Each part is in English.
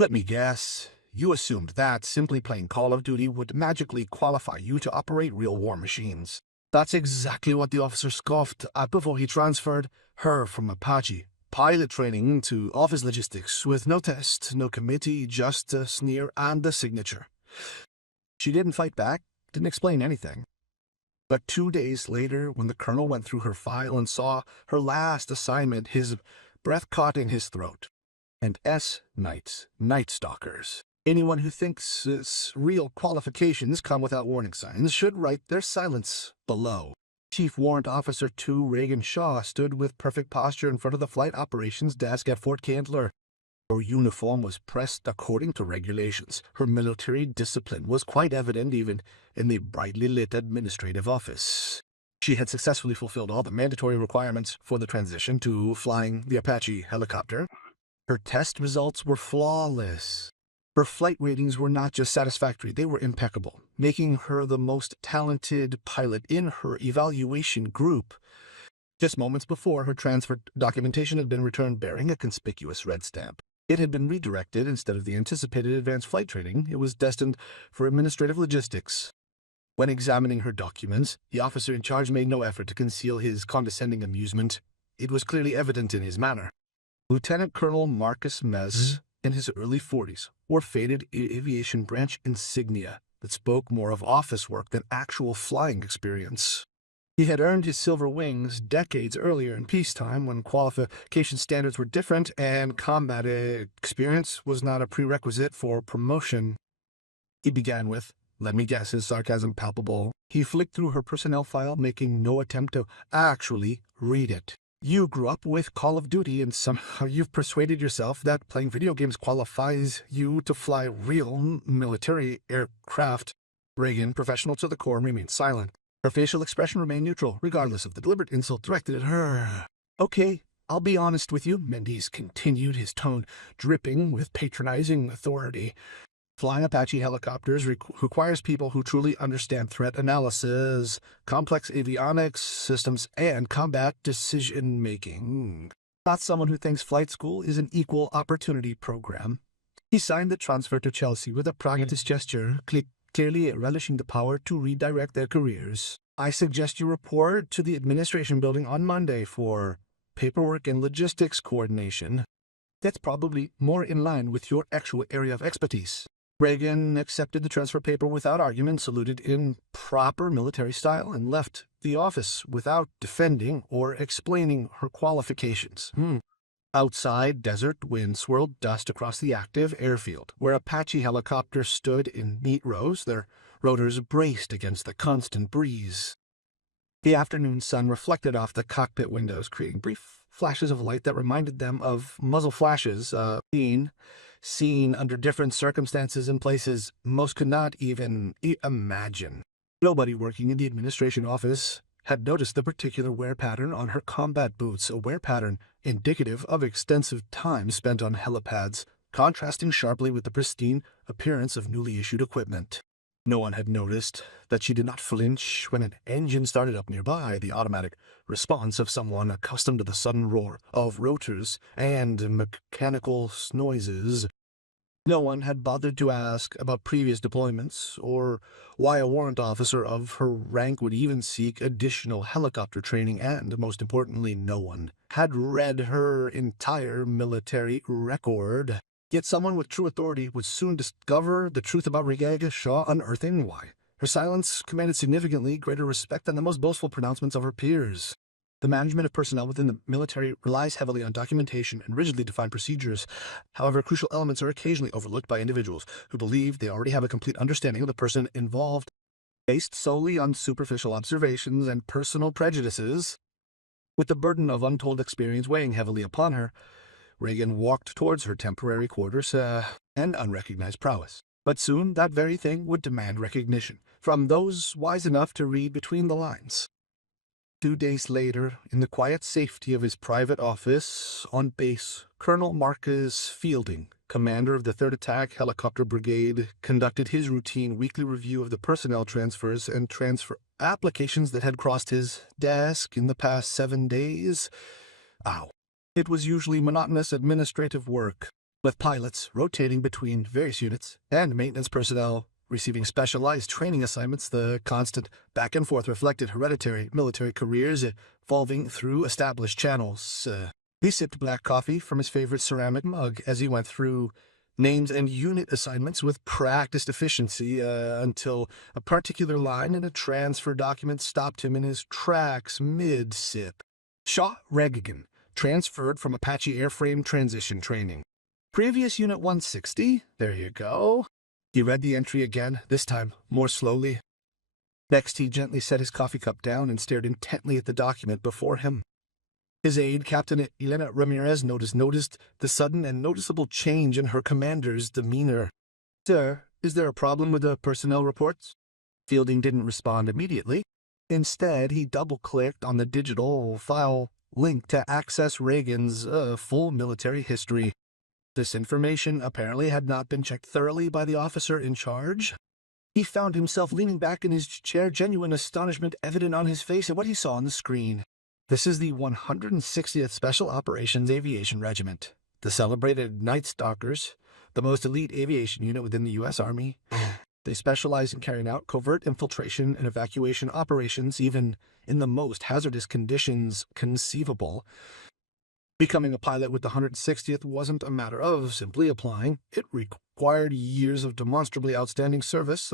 Let me guess. You assumed that simply playing Call of Duty would magically qualify you to operate real war machines. That's exactly what the officer scoffed at before he transferred her from Apache pilot training to office logistics with no test, no committee, just a sneer and a signature. She didn't fight back, didn't explain anything. But 2 days later, when the colonel went through her file and saw her last assignment, his breath caught in his throat. And Knights, Night Stalkers. Anyone who thinks its real qualifications come without warning signs should write their silence below. Chief Warrant Officer 2 Reagan Shaw stood with perfect posture in front of the flight operations desk at Fort Candler. Her uniform was pressed according to regulations. Her military discipline was quite evident even in the brightly lit administrative office. She had successfully fulfilled all the mandatory requirements for the transition to flying the Apache helicopter. Her test results were flawless. Her flight ratings were not just satisfactory, they were impeccable, making her the most talented pilot in her evaluation group. Just moments before, her transfer documentation had been returned bearing a conspicuous red stamp. It had been redirected instead of the anticipated advanced flight training. It was destined for administrative logistics. When examining her documents, the officer in charge made no effort to conceal his condescending amusement. It was clearly evident in his manner. Lieutenant Colonel Marcus Mez, in his early 40s, wore faded aviation branch insignia that spoke more of office work than actual flying experience. He had earned his silver wings decades earlier in peacetime when qualification standards were different and combat experience was not a prerequisite for promotion. He began with, "Let me guess," his sarcasm palpable. He flicked through her personnel file, making no attempt to actually read it. "You grew up with Call of Duty and somehow you've persuaded yourself that playing video games qualifies you to fly real military aircraft." Reagan, professional to the core, remained silent. Her facial expression remained neutral, regardless of the deliberate insult directed at her. "Okay, I'll be honest with you," Mendes continued, his tone dripping with patronizing authority. "Flying Apache helicopters requires people who truly understand threat analysis, complex avionics systems, and combat decision-making. Not someone who thinks flight school is an equal opportunity program." He signed the transfer to Chelsea with a pragmatist gesture, clearly relishing the power to redirect their careers. "I suggest you report to the administration building on Monday for paperwork and logistics coordination. That's probably more in line with your actual area of expertise." Reagan accepted the transfer paper without argument, saluted in proper military style, and left the office without defending or explaining her qualifications. Outside, desert wind swirled dust across the active airfield, where Apache helicopters stood in neat rows, their rotors braced against the constant breeze. The afternoon sun reflected off the cockpit windows, creating brief flashes of light that reminded them of muzzle flashes, seen under different circumstances and places most could not even imagine. Nobody working in the administration office had noticed the particular wear pattern on her combat boots, a wear pattern indicative of extensive time spent on helipads, contrasting sharply with the pristine appearance of newly issued equipment. No one had noticed that she did not flinch when an engine started up nearby, the automatic response of someone accustomed to the sudden roar of rotors and mechanical noises. No one had bothered to ask about previous deployments, or why a warrant officer of her rank would even seek additional helicopter training, and, most importantly, no one had read her entire military record. Yet someone with true authority would soon discover the truth about Reagan Shaw, unearthing why. Her silence commanded significantly greater respect than the most boastful pronouncements of her peers. The management of personnel within the military relies heavily on documentation and rigidly defined procedures. However, crucial elements are occasionally overlooked by individuals who believe they already have a complete understanding of the person involved. Based solely on superficial observations and personal prejudices, with the burden of untold experience weighing heavily upon her, Reagan walked towards her temporary quarters and unrecognized prowess. But soon that very thing would demand recognition from those wise enough to read between the lines. 2 days later, in the quiet safety of his private office on base, Colonel Marcus Fielding, commander of the 3rd Attack Helicopter Brigade, conducted his routine weekly review of the personnel transfers and transfer applications that had crossed his desk in the past 7 days. It was usually monotonous administrative work, with pilots rotating between various units and maintenance personnel receiving specialized training assignments. The constant back and forth reflected hereditary military careers evolving through established channels. He sipped black coffee from his favorite ceramic mug as he went through names and unit assignments with practiced efficiency until a particular line in a transfer document stopped him in his tracks mid-sip. Shaw Regigan, transferred from Apache airframe transition training. Previous Unit 160, there you go. He read the entry again, this time more slowly. Next, he gently set his coffee cup down and stared intently at the document before him. His aide, Captain Elena Ramirez, noticed the sudden and noticeable change in her commander's demeanor. "Sir, is there a problem with the personnel reports?" Fielding didn't respond immediately. Instead, he double-clicked on the digital file linked to access Reagan's full military history. This information apparently had not been checked thoroughly by the officer in charge. He found himself leaning back in his chair, genuine astonishment evident on his face at what he saw on the screen. This is the 160th Special Operations Aviation Regiment, the celebrated Night Stalkers, the most elite aviation unit within the U.S. Army. They specialize in carrying out covert infiltration and evacuation operations, even in the most hazardous conditions conceivable. Becoming a pilot with the 160th wasn't a matter of simply applying. It required years of demonstrably outstanding service.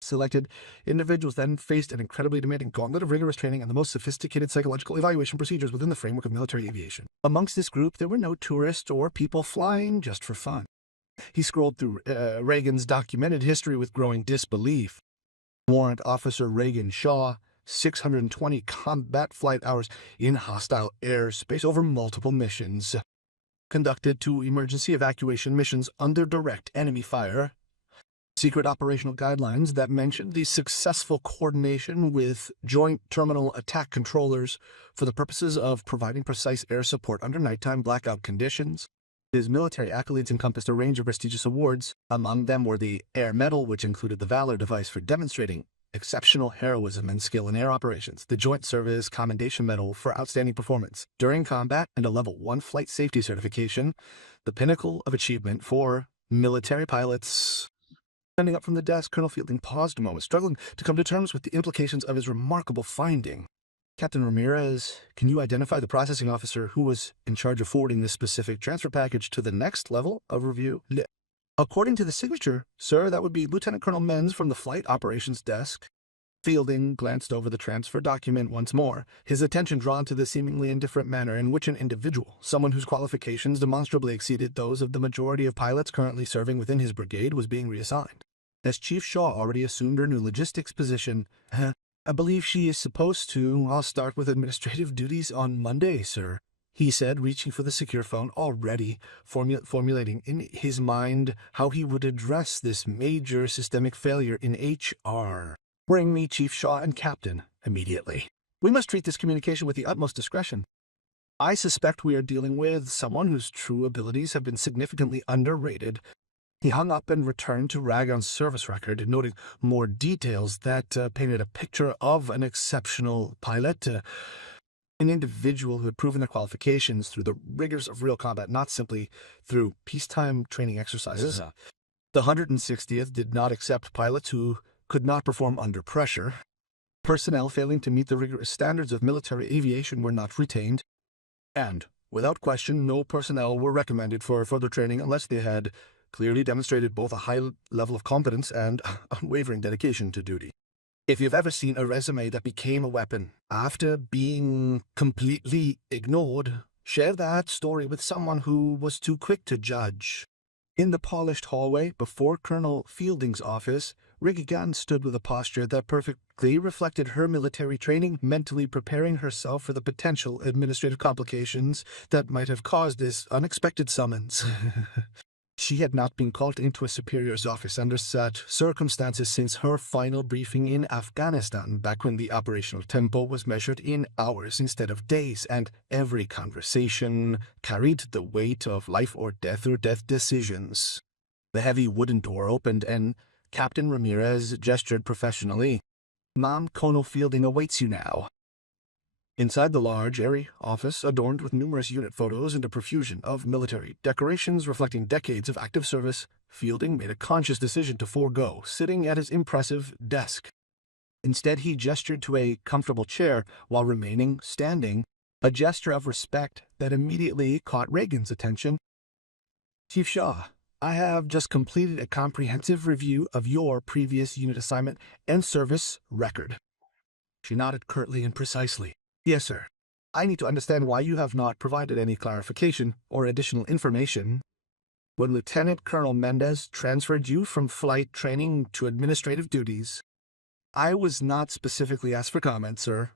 Selected individuals then faced an incredibly demanding gauntlet of rigorous training and the most sophisticated psychological evaluation procedures within the framework of military aviation. Amongst this group, there were no tourists or people flying just for fun. He scrolled through Reagan's documented history with growing disbelief. Warrant Officer Reagan Shaw, 620 combat flight hours in hostile airspace over multiple missions. Conducted 2 emergency evacuation missions under direct enemy fire. Secret operational guidelines that mentioned the successful coordination with joint terminal attack controllers for the purposes of providing precise air support under nighttime blackout conditions. His military accolades encompassed a range of prestigious awards. Among them were the Air Medal, which included the Valor Device for demonstrating exceptional heroism and skill in air operations, the Joint Service Commendation Medal for outstanding performance during combat, and a Level 1 flight safety certification, the pinnacle of achievement for military pilots. Standing up from the desk, Colonel Fielding paused a moment, struggling to come to terms with the implications of his remarkable finding. "Captain Ramirez, can you identify the processing officer who was in charge of forwarding this specific transfer package to the next level of review?" "According to the signature, sir, that would be Lieutenant Colonel Menz from the Flight Operations Desk." Fielding glanced over the transfer document once more, his attention drawn to the seemingly indifferent manner in which an individual, someone whose qualifications demonstrably exceeded those of the majority of pilots currently serving within his brigade, was being reassigned. As Chief Shaw already assumed her new logistics position, "I believe she is supposed to. I'll start with administrative duties on Monday, sir," he said, reaching for the secure phone, already formulating in his mind how he would address this major systemic failure in HR. "Bring me Chief Shaw and Captain immediately. We must treat this communication with the utmost discretion. I suspect we are dealing with someone whose true abilities have been significantly underrated." He hung up and returned to Ragon's service record, noting more details that painted a picture of an exceptional pilot, an individual who had proven their qualifications through the rigors of real combat, not simply through peacetime training exercises. The 160th did not accept pilots who could not perform under pressure. Personnel failing to meet the rigorous standards of military aviation were not retained, and, without question, no personnel were recommended for further training unless they had clearly demonstrated both a high level of competence and unwavering dedication to duty. If you've ever seen a resume that became a weapon after being completely ignored, share that story with someone who was too quick to judge. In the polished hallway before Colonel Fielding's office, Rigigan stood with a posture that perfectly reflected her military training, mentally preparing herself for the potential administrative complications that might have caused this unexpected summons. She had not been called into a superior's office under such circumstances since her final briefing in Afghanistan, back when the operational tempo was measured in hours instead of days, and every conversation carried the weight of life or death decisions. The heavy wooden door opened, and Captain Ramirez gestured professionally. "Ma'am, Colonel Fielding awaits you now." Inside the large, airy office, adorned with numerous unit photos and a profusion of military decorations reflecting decades of active service, Fielding made a conscious decision to forego sitting at his impressive desk. Instead, he gestured to a comfortable chair while remaining standing, a gesture of respect that immediately caught Reagan's attention. "Chief Shaw, I have just completed a comprehensive review of your previous unit assignment and service record." She nodded curtly and precisely. "Yes, sir. I need to understand why you have not provided any clarification or additional information. When Lieutenant Colonel Mendez transferred you from flight training to administrative duties, I was not specifically asked for comment, sir.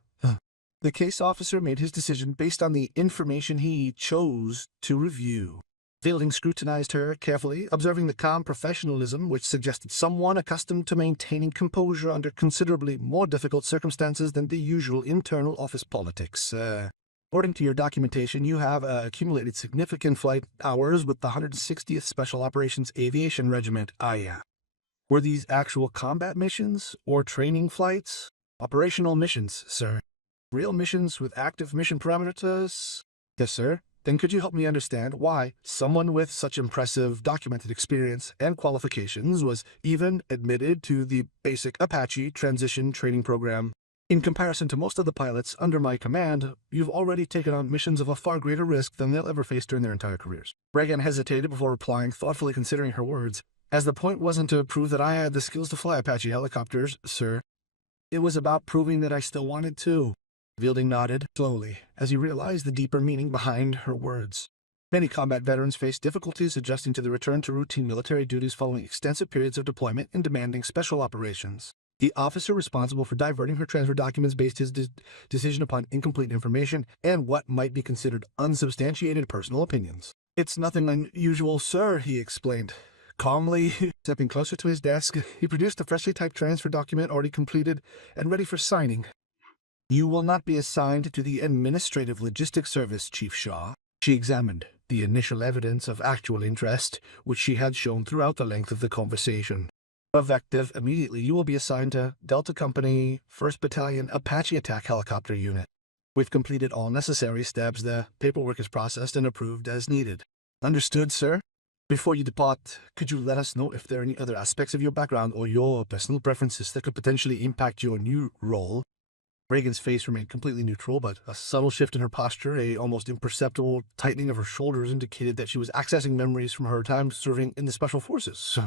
The case officer made his decision based on the information he chose to review." Fielding scrutinized her carefully, observing the calm professionalism which suggested someone accustomed to maintaining composure under considerably more difficult circumstances than the usual internal office politics. "According to your documentation, you have accumulated significant flight hours with the 160th Special Operations Aviation Regiment." "Were these actual combat missions or training flights?" "Operational missions, sir." "Real missions with active mission parameters?" "Yes, sir." "Then could you help me understand why someone with such impressive documented experience and qualifications was even admitted to the basic Apache transition training program? In comparison to most of the pilots under my command, you've already taken on missions of a far greater risk than they'll ever face during their entire careers." Reagan hesitated before replying, thoughtfully considering her words. "As the point wasn't to prove that I had the skills to fly Apache helicopters, sir. It was about proving that I still wanted to." Fielding nodded slowly as he realized the deeper meaning behind her words. Many combat veterans face difficulties adjusting to the return to routine military duties following extensive periods of deployment and demanding special operations. The officer responsible for diverting her transfer documents based his decision upon incomplete information and what might be considered unsubstantiated personal opinions. "It's nothing unusual, sir," he explained. Calmly stepping closer to his desk, he produced a freshly typed transfer document already completed and ready for signing. "You will not be assigned to the Administrative Logistics Service, Chief Shaw." She examined the initial evidence of actual interest, which she had shown throughout the length of the conversation. "Effective immediately, you will be assigned to Delta Company, 1st Battalion Apache Attack Helicopter Unit. We've completed all necessary steps. The paperwork is processed and approved as needed." "Understood, sir." "Before you depart, could you let us know if there are any other aspects of your background or your personal preferences that could potentially impact your new role?" Reagan's face remained completely neutral, but a subtle shift in her posture, a almost imperceptible tightening of her shoulders, indicated that she was accessing memories from her time serving in the Special Forces.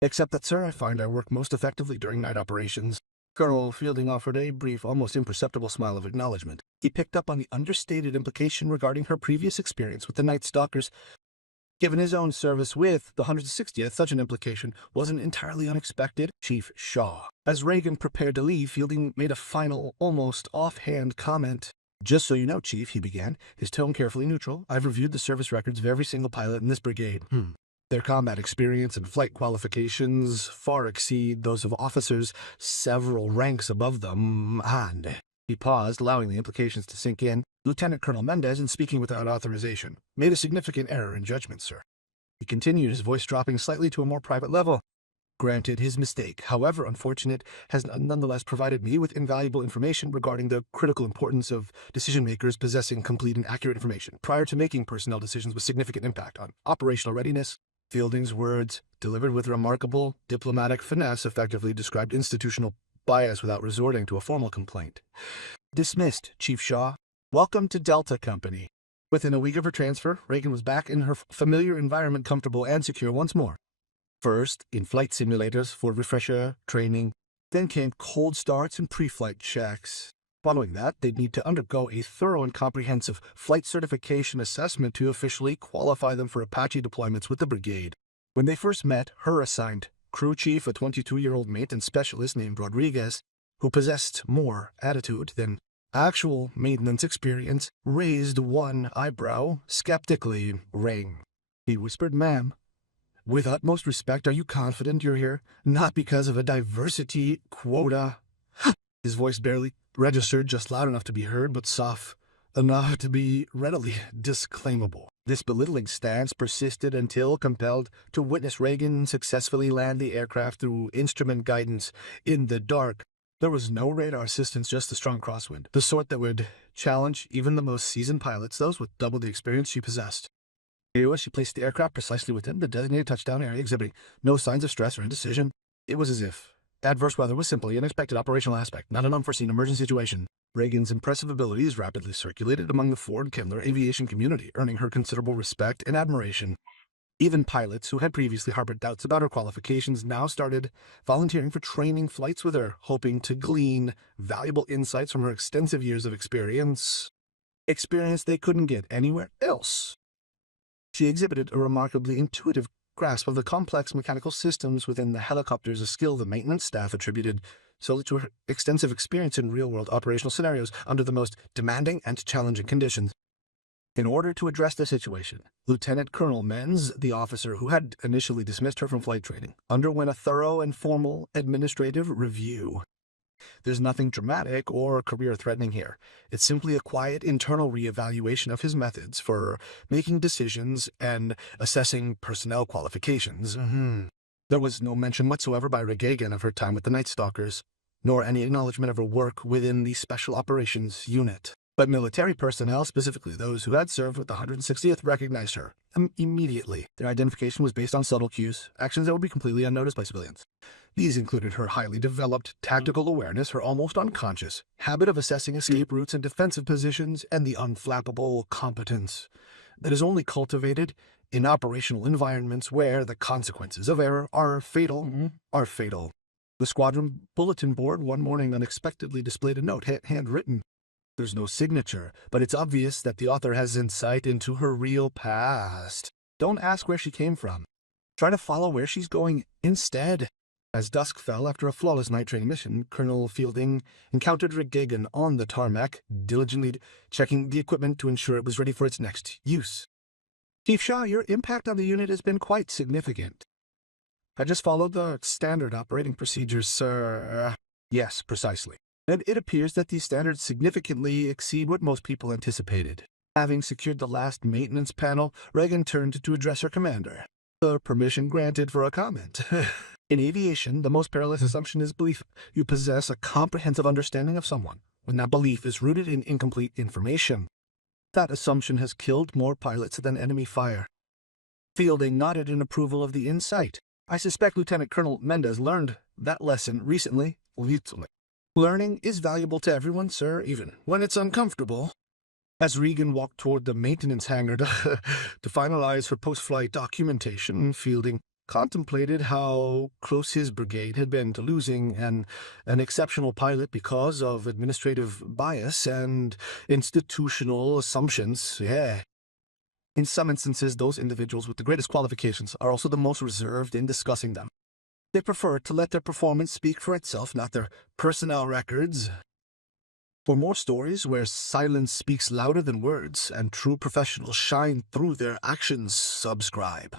"Except that, sir, I find I work most effectively during night operations." Colonel Fielding offered a brief, almost imperceptible smile of acknowledgement. He picked up on the understated implication regarding her previous experience with the Night Stalkers. Given his own service with the 160th, such an implication wasn't entirely unexpected. "Chief Shaw." As Reagan prepared to leave, Fielding made a final, almost offhand comment. "Just so you know, Chief," he began, his tone carefully neutral, "I've reviewed the service records of every single pilot in this brigade. Their combat experience and flight qualifications far exceed those of officers several ranks above them, and—" He paused, allowing the implications to sink in. "Lieutenant Colonel Mendez, in speaking without authorization, made a significant error in judgment, sir." He continued, his voice dropping slightly to a more private level. "Granted, his mistake, however unfortunate, has nonetheless provided me with invaluable information regarding the critical importance of decision-makers possessing complete and accurate information prior to making personnel decisions with significant impact on operational readiness." Fielding's words, delivered with remarkable diplomatic finesse, effectively described institutional bias without resorting to a formal complaint. "Dismissed, Chief Shaw. Welcome to Delta Company." Within a week of her transfer, Reagan was back in her familiar environment, comfortable and secure once more. First, in flight simulators for refresher training. Then came cold starts and pre-flight checks. Following that, they'd need to undergo a thorough and comprehensive flight certification assessment to officially qualify them for Apache deployments with the brigade. When they first met, her assigned crew chief, a 22-year-old maintenance specialist named Rodriguez, who possessed more attitude than actual maintenance experience, raised one eyebrow skeptically. "Ring," he whispered. "Ma'am, with utmost respect, are you confident you're here not because of a diversity quota?" His voice barely registered, just loud enough to be heard, but soft enough to be readily disclaimable. This belittling stance persisted until compelled to witness Reagan successfully land the aircraft through instrument guidance in the dark. There was no radar assistance, just the strong crosswind, the sort that would challenge even the most seasoned pilots, those with double the experience she possessed. She placed the aircraft precisely within the designated touchdown area, exhibiting no signs of stress or indecision. It was as if adverse weather was simply an unexpected operational aspect, not an unforeseen emergency situation. Reagan's impressive abilities rapidly circulated among the Ford-Kindler aviation community, earning her considerable respect and admiration. Even pilots who had previously harbored doubts about her qualifications now started volunteering for training flights with her, hoping to glean valuable insights from her extensive years of experience they couldn't get anywhere else. She exhibited a remarkably intuitive grasp of the complex mechanical systems within the helicopters, a skill the maintenance staff attributed solely to her extensive experience in real-world operational scenarios under the most demanding and challenging conditions. In order to address the situation, Lieutenant Colonel Menz, the officer who had initially dismissed her from flight training, underwent a thorough and formal administrative review. There's nothing dramatic or career-threatening here. It's simply a quiet internal reevaluation of his methods for making decisions and assessing personnel qualifications. There was no mention whatsoever by Regagan of her time with the Night Stalkers, nor any acknowledgement of her work within the Special Operations Unit. But military personnel, specifically those who had served with the 160th, recognized her immediately. Their identification was based on subtle cues, actions that would be completely unnoticed by civilians. These included her highly developed tactical awareness, her almost unconscious habit of assessing escape routes and defensive positions, and the unflappable competence that is only cultivated in operational environments where the consequences of error are fatal. The squadron bulletin board one morning unexpectedly displayed a note, handwritten. There's no signature, but it's obvious that the author has insight into her real past. Don't ask where she came from. Try to follow where she's going instead. As dusk fell after a flawless night training mission, Colonel Fielding encountered Regagan on the tarmac, diligently checking the equipment to ensure it was ready for its next use. Chief Shaw, your impact on the unit has been quite significant. I just followed the standard operating procedures, sir. Yes, precisely. And it appears that these standards significantly exceed what most people anticipated. Having secured the last maintenance panel, Reagan turned to address her commander. The permission granted for a comment. In aviation, the most perilous assumption is belief. You possess a comprehensive understanding of someone when that belief is rooted in incomplete information. That assumption has killed more pilots than enemy fire. Fielding nodded in approval of the insight. I suspect Lieutenant Colonel Mendez learned that lesson recently. Learning is valuable to everyone, sir, even when it's uncomfortable. As Regan walked toward the maintenance hangar to finalize her post-flight documentation, Fielding contemplated how close his brigade had been to losing an exceptional pilot because of administrative bias and institutional assumptions. In some instances, those individuals with the greatest qualifications are also the most reserved in discussing them. They prefer to let their performance speak for itself, not their personnel records. For more stories where silence speaks louder than words and true professionals shine through their actions, subscribe.